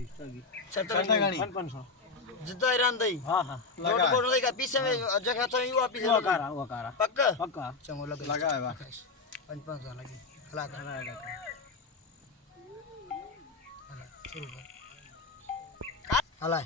जितना ईरान दई हाँ हाँ नोट बोल रही का पीछे में जगह तो यू वापस वो कारा पक्का पक्का चमो लगा है बा 500 लगी हला हला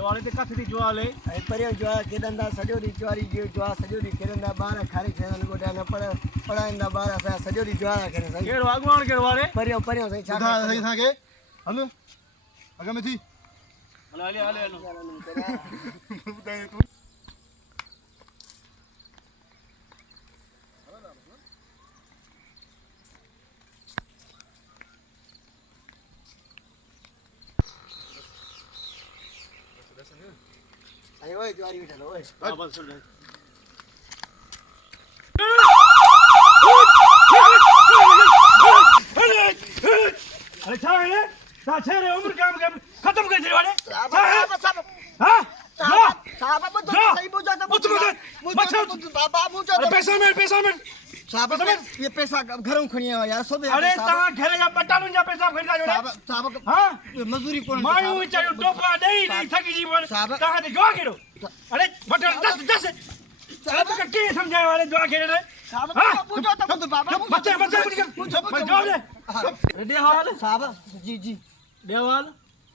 वाले ते कथी जो आले ऐ परियो जो केदंदा सजो दी ज्वारी जो सजो दी केदंदा बार खारी खेन गोडा न पड़ांदा बार सा सजो दी ज्वारा खेन सही केड़ वागवान केड़ वाले परियो सही छा उधा सही था के हलो अगर में थी हले हले हले बताए तू आई ओए ज्वारी उठा लो ओए हां बस सुन अरे छा है ता छे रे उम्र काम खत्म कर दे वाले हां साहब तो सही बुझा तो बाबा बुझा अरे पैसा में साहब ये पैसा घरों खणिया यार सो अरे ता घरे जा बटालूं जा पैसा खरीदा जो साहब हां मजदूरी कोन मायू चायो टोपा नहीं थकी जी बोल ता दे जो केड़ो अरे बटल 10 साहब का के समझाए वाले जो केड़े रे साहब बुझा तो बाबा बच्चे बुझ जवाब दे देवाल साहब जी देवाल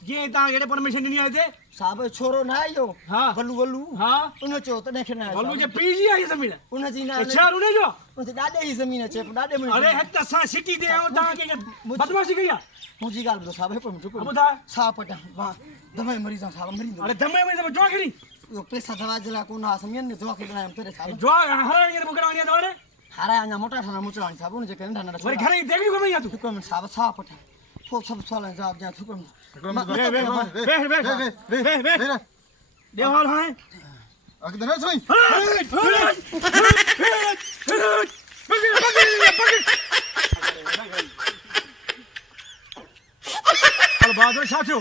ये ता केड़े परमिशन नहीं आए थे साहब छोरो ना आयो हां वल्लू हां उन चो त देखे ना वल्लू जे पीजी आई जमीन उन जी ना अच्छा रुने जो उन दादे ही जमीन छे दादे में अरे हत सा सिटी दे आओ ता के बदमाशी कइया मुजी गाल दो साहब पर मुझे अब दा साहब पटा वाह दमे मरी जा साहब मरी अरे दमे में जो करी यो पैसा दवा जला को ना समझन ने जो के बनाम तेरे साहब जो हरा ये बुकरानी दवारे हारा अन्ना मोटा थाना मुचलानी साहब उन जे के ढाना वरी घरे देखी को नहीं तू हुकम साहब साहब पटा तो सब साल जवाब जा हुकम वे देवाल है अगर ना सही अब बादल साचो